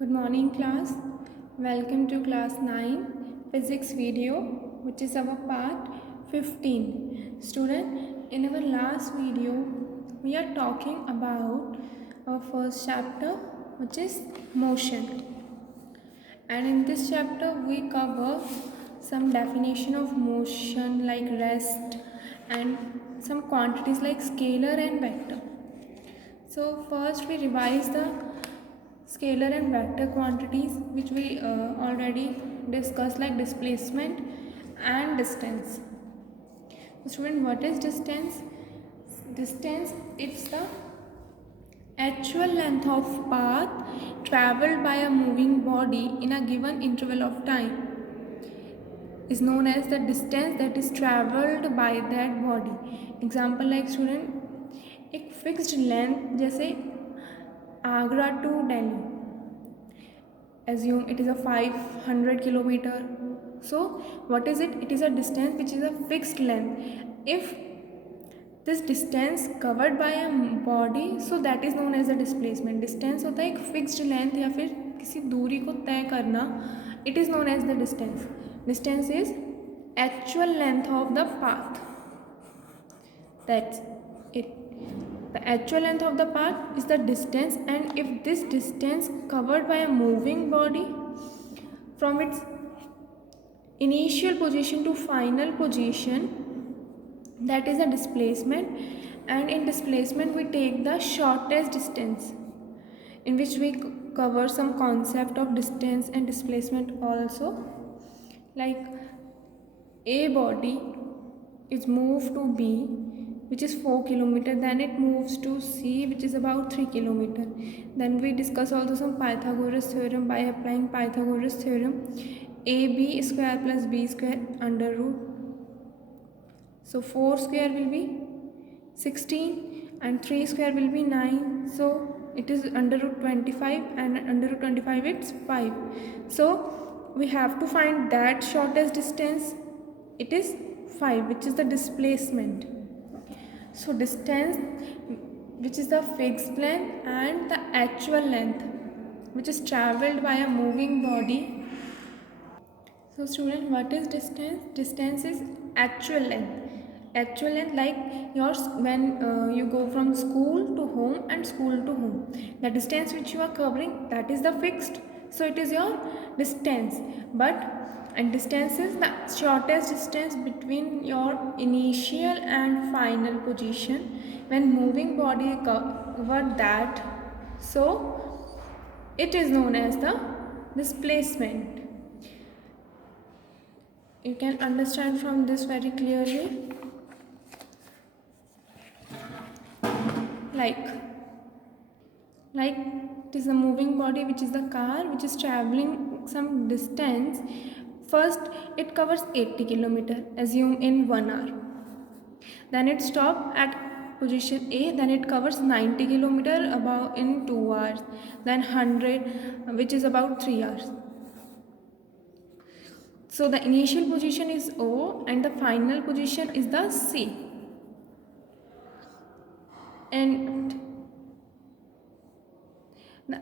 Good morning class. Welcome to class 9 physics video which is our part 15. Student, in our last video we are talking about our first chapter which is motion. And in this chapter we cover some definition of motion like rest and some quantities like scalar and vector. So first we revise the scalar and vector quantities which we already discussed, like displacement and distance. Student, what is distance? Distance, it's the actual length of path traveled by a moving body in a given interval of time is known as the distance that is traveled by that body. Example like student, एक fixed length जैसे Agra to Delhi, assume it is a 500 kilometer. So what is it? It is a distance which is a fixed length. If this distance covered by a body, so that is known as a displacement. Distance होता है एक fixed length या फिर किसी दूरी को तय करना. It is known as the distance. Distance is actual length of the path. That's it. The actual length of the path is the distance, and if this distance covered by a moving body from its initial position to final position, that is a displacement. And in displacement we take the shortest distance, in which we cover some concept of distance and displacement also. Like a body is moved to B which is 4 kilometer, then it moves to C which is about 3 kilometer. Then we discuss also some Pythagoras theorem. By applying Pythagoras theorem, AB square plus B square under root, so 4 square will be 16 and 3 square will be 9, so it is under root 25, and under root 25 it's 5. So we have to find that shortest distance. It is 5, which is the displacement. So distance, which is the fixed length, and the actual length which is traveled by a moving body. So student, what is distance? Distance is actual length. Actual length, like yours when you go from school to home and school to home, the distance which you are covering, that is the fixed, so it is your distance. And distance is the shortest distance between your initial and final position when moving body cover that, so it is known as the displacement. You can understand from this very clearly. Like it is a moving body which is the car which is traveling some distance. First it covers 80 kilometer, assume in 1 hour. Then it stops at position A, then it covers 90 kilometer about in 2 hours, then 100 which is about 3 hours. So the initial position is O and the final position is the C. And the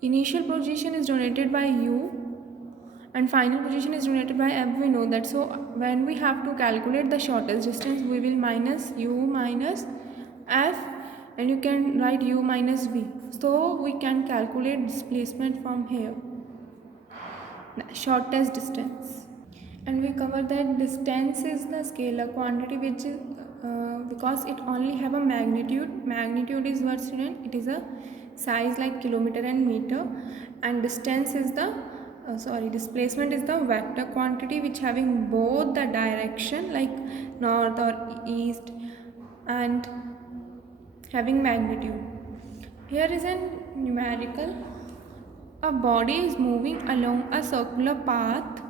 initial position is denoted by U and final position is denoted by F. We know that. So when we have to calculate the shortest distance, we will minus U minus F, and you can write U minus V. So we can calculate displacement from here, the shortest distance. And we cover that distance is the scalar quantity which is because it only have a magnitude. Magnitude is what, student? It is a size like kilometer and meter. And distance is the displacement is the vector quantity which having both the direction like north or east and having magnitude. Here is a numerical. A body is moving along a circular path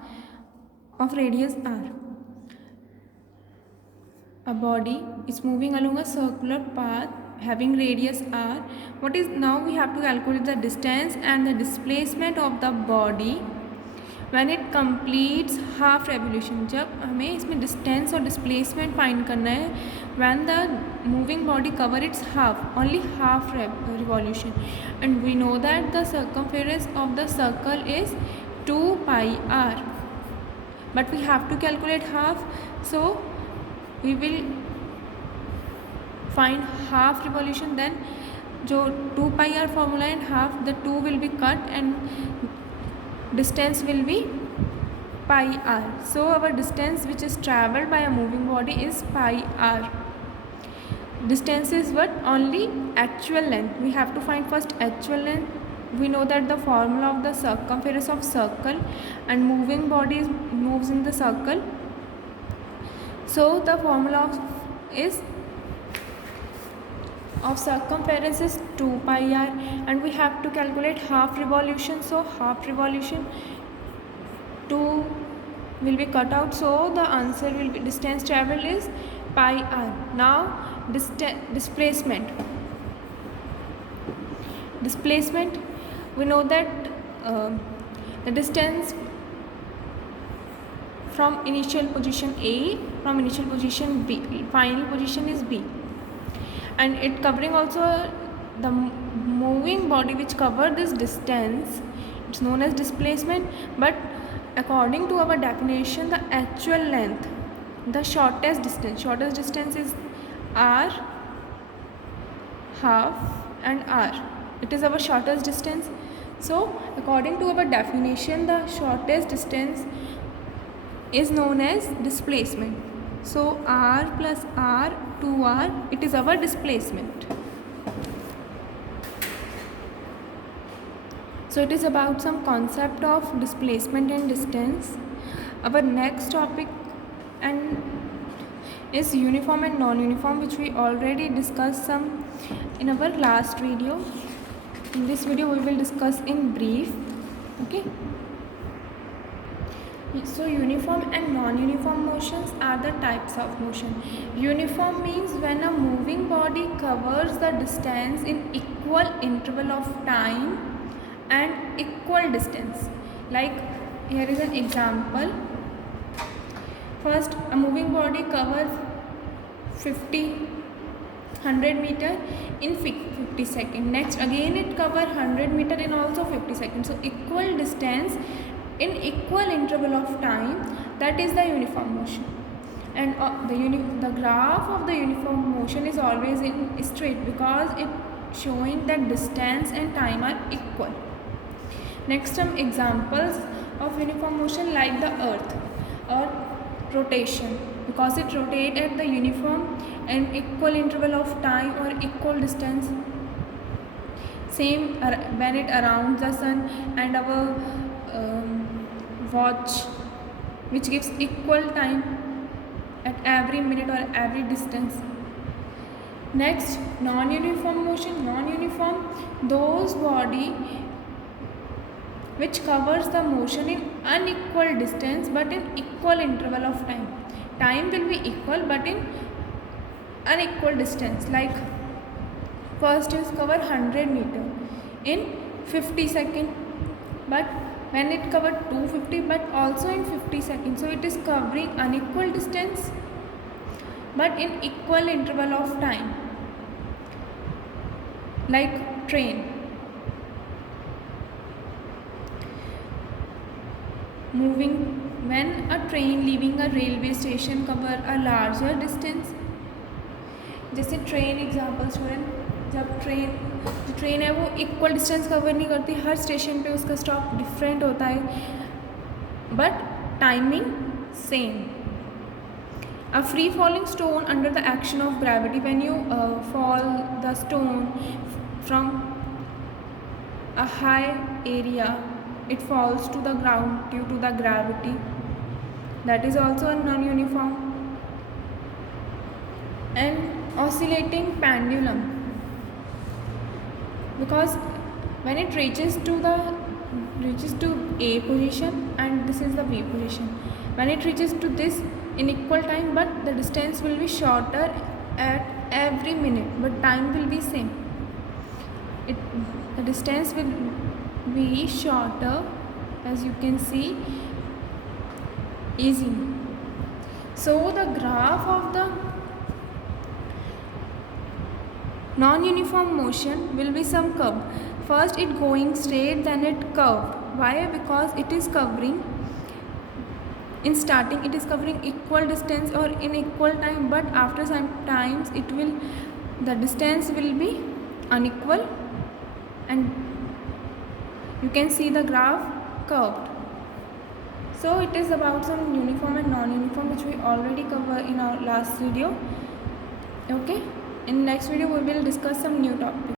of radius r. A body is moving along a circular path having radius r. What is now? We have to calculate the distance and the displacement of the body when it completes half revolution, जब हमें इसमें distance और displacement find करना है, when the moving body cover it's half, only half revolution, and we know that the circumference of the circle is 2 pi r, but we have to calculate half, so we will find half revolution. Then जो 2 pi r formula and half, the 2 will be cut and distance will be pi r. So our distance which is traveled by a moving body is pi r. Distance is what? Only actual length. We have to find first actual length. We know that the formula of the circumference of circle, and moving body moves in the circle, so the formula of circumference is 2 pi r, and we have to calculate half revolution. So half revolution, 2 will be cut out, so the answer will be, distance traveled is pi r. Now displacement, we know that the distance from initial position A, from initial position B, final position is B, and it covering also the moving body which cover this distance, it's known as displacement. But according to our definition, the actual length, the shortest distance is r, half, and r. It is our shortest distance. So according to our definition, the shortest distance is known as displacement. So r plus r, 2r, it is our displacement. So it is about some concept of displacement and distance. Our next topic is uniform and non-uniform, which we already discussed some in our last video. In this video we will discuss in brief. Okay. So uniform and non-uniform motions are the types of motion. Uniform means when a moving body covers the distance in equal interval of time and equal distance. Like here is an example. First, a moving body covers 100 meter in 50 seconds. Next, again it covers 100 meter in also 50 seconds. So equal distance in equal interval of time, that is the uniform motion. And the graph of the uniform motion is always in straight, because it showing that distance and time are equal. Next, some examples of uniform motion, like the earth rotation, because it rotates at the uniform and equal interval of time or equal distance. Same when it around the sun, and our watch, which gives equal time at every minute or every distance. Next, non-uniform motion. Non-uniform, those body which covers the motion in unequal distance but in equal interval of time. Time will be equal but in unequal distance. Like first is cover 100 meter in 50 seconds, but when it covered 250 but also in 50 seconds, so it is covering unequal distance but in equal interval of time. Like train, moving, when a train leaving a railway station cover a larger distance. जैसे train example student, जब train है वो equal distance cover नहीं करती, हर station पे उसका stop different होता है, but timing same. A free falling stone under the action of gravity, when you fall the stone from a high area, it falls to the ground due to the gravity. That is also a non-uniform. And oscillating pendulum, because when it reaches to A position and this is the B position, when it reaches to this in equal time, but the distance will be shorter at every minute but time will be same. The distance will be shorter as you can see easy. So the graph of the non-uniform motion will be some curve. First it going straight, then it curved. Why? Because it is covering, in starting it is covering equal distance or in equal time, but after some times the distance will be unequal and you can see the graph curved. So it is about some uniform and non-uniform, which we already covered in our last video. Okay, in next video we will discuss some new topic.